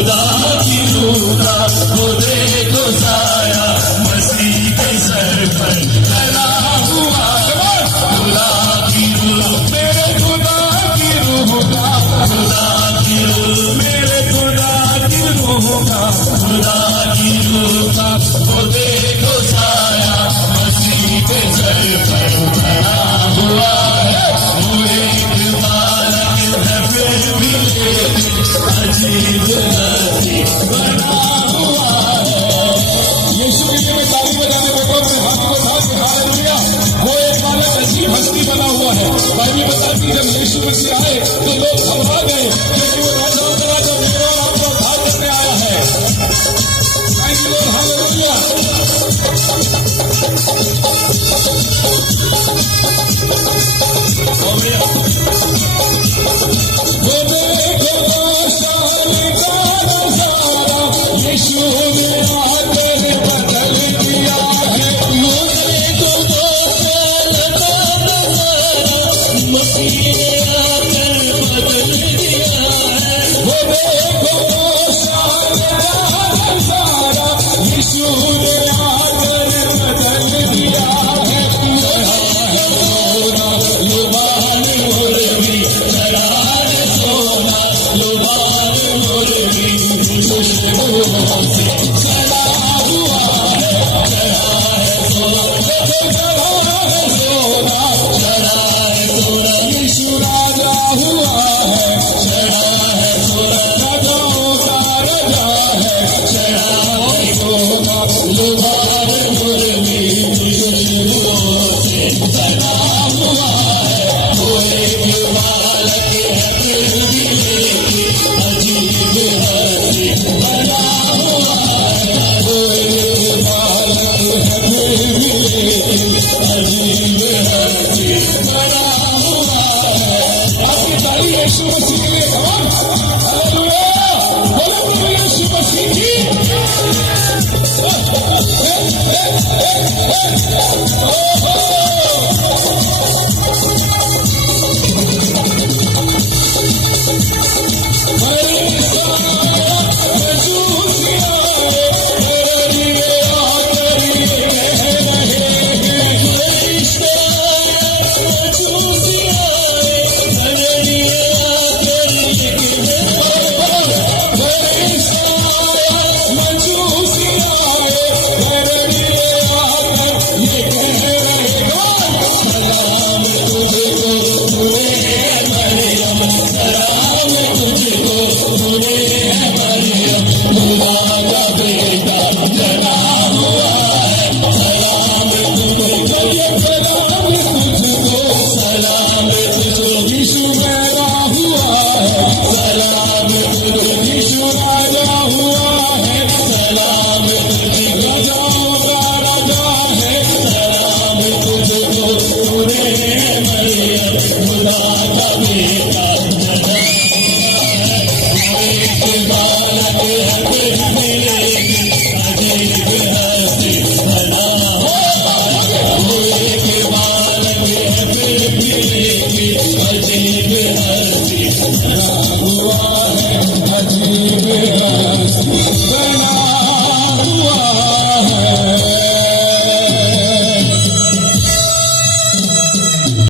खुदा की रूह का वो देखो साया मसीह के सर पर लगा हुआ है। खुदा की रूह मेरे खुदा की रूह का खुदा की रूह मेरे खुदा की रूह का खुदा की रूह का वो देखो साया मसीह के सर पर लगा हुआ है। वो एक बालक है फिर भी अजीब हस्ती बना हुआ है। यीशु के लिए मैं ताली बजाने बैठा अपने हाथ को उठा के हालेलुया। वो एक बालक अजीब हस्ती बना हुआ है। बाइबल बताती है जब यीशु मसीह आए तो लोग घबरा गए क्योंकि वो राजाओं का राजा मेरे और आपका उद्धार करने आया है। Thank you Lord, hallelujah. वो देखो शान का नजारा यीशु ने आकर बदल दिया है। वो देखो शान का नजारा मसीह ने आकर बदल दिया है। वो देखो शान का नजारा यीशु ने आकर बदल दिया है। लुबान मुर्गी करार सोना लुबान मुर्गी खुशबुओं से चढ़ा हुआ है। चढ़ा है सोना चढ़ा है सोना, चढ़ा है सोना यीशु राजा हुआ है। चढ़ा है सोना राजाओं का राजा है। चढ़ा है सोना लुबान मुर्गी खुशबुओं से चढ़ा हुआ है। वो एक बालक है फिर भी अजीब हस्ती बना हुआ है। वो एक बालक है फिर भी अजीब हस्ती बना हुआ है। आपकी ताली यीशु मसीह के लिए कमान, हालेलुया। बोलो प्रभु यीशु मसीह की। यीशु मेरा हुआ है। यीशु राजा हुआ है। राजाओं का राजा है। खुदा का बेटा एक बालक है फिर भी अजीब हस्ती बना हुआ है। वो एक बालक है फिर भी अजीब हस्ती बना हुआ है।